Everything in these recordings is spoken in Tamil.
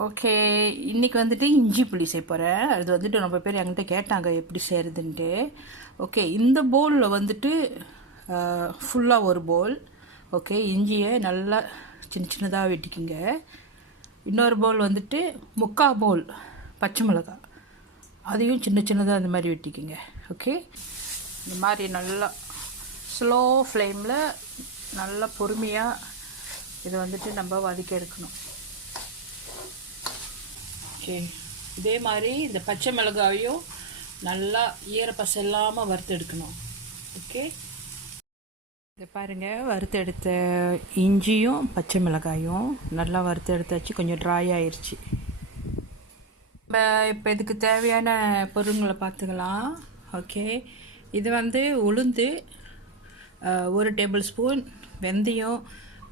ஓகே, இன்றைக்கி வந்துட்டு இஞ்சி புளி செய்ய போகிறேன். அது வந்துட்டு ரொம்ப பேர் என்கிட்ட கேட்டாங்க எப்படி செய்கிறதுன்ட்டு. ஓகே, இந்த பவுலில் வந்துட்டு ஃபுல்லாக ஒரு பவுல். ஓகே, இஞ்சியை நல்லா சின்ன சின்னதாக வெட்டிக்குங்க. இன்னொரு பவுல் வந்துட்டு முக்கால் பவுல் பச்சை மிளகாய், அதையும் சின்ன சின்னதாக அந்த மாதிரி வெட்டிக்குங்க. ஓகே, இந்த மாதிரி நல்லா ஸ்லோ ஃப்ளேமில் நல்லா பொறுமையாக இதை வந்துட்டு நம்ம வதக்கி எடுக்கணும். ஓகே, இதே மாதிரி இந்த பச்சை மிளகாயும் நல்லா ஈரப்பசை இல்லாமல் வறுத்து எடுக்கணும். ஓகே, இதை பாருங்கள், வறுத்து எடுத்த இஞ்சியும் பச்சை மிளகாயும் நல்லா வறுத்து எடுத்தாச்சு, கொஞ்சம் ட்ரை ஆயிடுச்சு. நம்ம இப்போ இதுக்கு தேவையான பொருட்களை பார்த்துக்கலாம். ஓகே, இது வந்து உளுந்து 1 டேபிள் ஸ்பூன், வெந்தயம்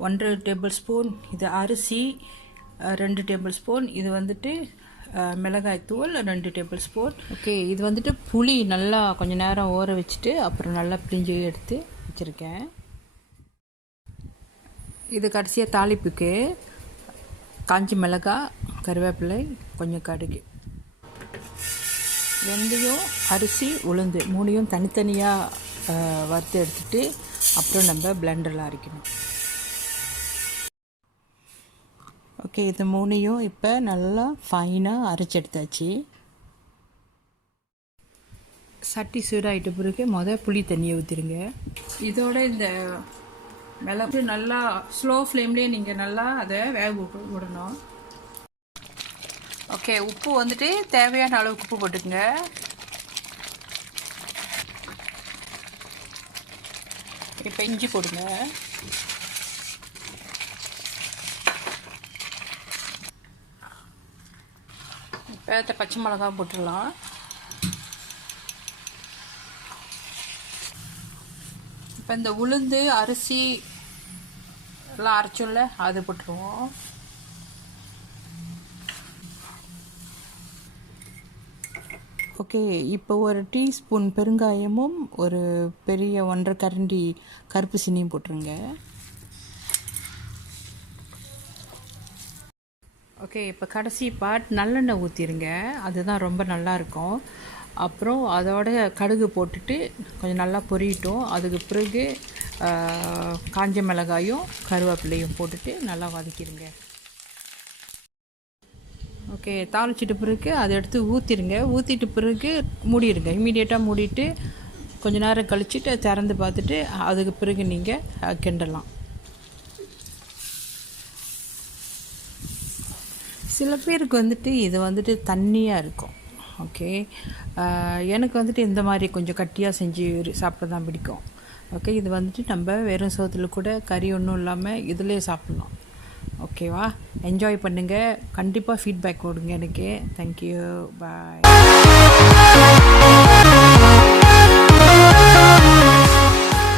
1 டேபிள் ஸ்பூன், இது அரிசி 2 டேபிள் ஸ்பூன், இது வந்துட்டு மிளகாய்த்தூள் 2 டேபிள் ஸ்பூன். ஓகே, இது வந்துட்டு புளி நல்லா கொஞ்சம் நேரம் ஊற வச்சுட்டு அப்புறம் நல்லா பிழிஞ்சு எடுத்து வச்சுருக்கேன். இது கடைசியாக தாளிப்புக்கு காஞ்சி மிளகாய், கருவேப்பிலை, கொஞ்சம் கடுகு, வெந்தயம், அரிசி, உளுந்து 3யும் தனித்தனியாக வறுத்து எடுத்துகிட்டு அப்புறம் நம்ம பிளெண்டரில் அரைக்கணும். ஓகே, இது 3யும் இப்போ நல்லா ஃபைனாக அரைச்சி எடுத்தாச்சு. சட்டி சூடாகிட்ட பிறகு புளி தண்ணியை ஊற்றிடுங்க. இதோட இந்த மிளகு நல்லா ஸ்லோ ஃப்ளேம்லேயே நீங்கள் நல்லா அதை வேக விடணும். ஓகே, உப்பு வந்துட்டு தேவையான அளவுக்கு உப்பு போட்டுக்குங்க. இப்போ இஞ்சி போடுங்க. இப்போ பச்சை மிளகா போட்டுடலாம். இப்போ இந்த உளுந்து அரிசி எல்லாம் அரைச்சோம்ல அது போட்டுருவோம். ஓகே, இப்போ 1 டீஸ்பூன் பெருங்காயமும் ஒரு பெரிய 1.5 கரண்டி கருப்பு சீனியும் போட்டுருங்க. ஓகே, இப்போ கடைசி பார்ட் நல்லெண்ணெய் ஊற்றிடுங்க, அதுதான் ரொம்ப நல்லாயிருக்கும். அப்புறம் அதோட கடுகு போட்டுட்டு கொஞ்சம் நல்லா பொரியட்டும். அதுக்கு பிறகு காஞ்ச மிளகாயும் கருவேப்பிலையும் போட்டுட்டு நல்லா வதக்கிடுங்க. ஓகே, தாளிச்சிட்ட பிறகு அதை எடுத்து ஊற்றிடுங்க. ஊற்றிட்டு பிறகு மூடிடுங்க. இமீடியட்டாக மூடிட்டு கொஞ்சம் நேரம் கழிச்சுட்டு திறந்து பார்த்துட்டு அதுக்கு பிறகு நீங்கள் கிண்டலாம். சில பேருக்கு வந்துட்டு இது வந்துட்டு தண்ணியாக இருக்கும். ஓகே, எனக்கு வந்துட்டு இந்த மாதிரி கொஞ்சம் கட்டியாக செஞ்சு சாப்பிட தான் பிடிக்கும். ஓகே, இது வந்துட்டு நம்ம வெறும் சோத்தில் கூட கறி ஒன்றும் இல்லாமல் இதிலே சாப்பிட்லாம். ஓகேவா, என்ஜாய் பண்ணுங்கள். கண்டிப்பாக ஃபீட்பேக் கொடுங்க எனக்கு. தேங்க்யூ, பாய்.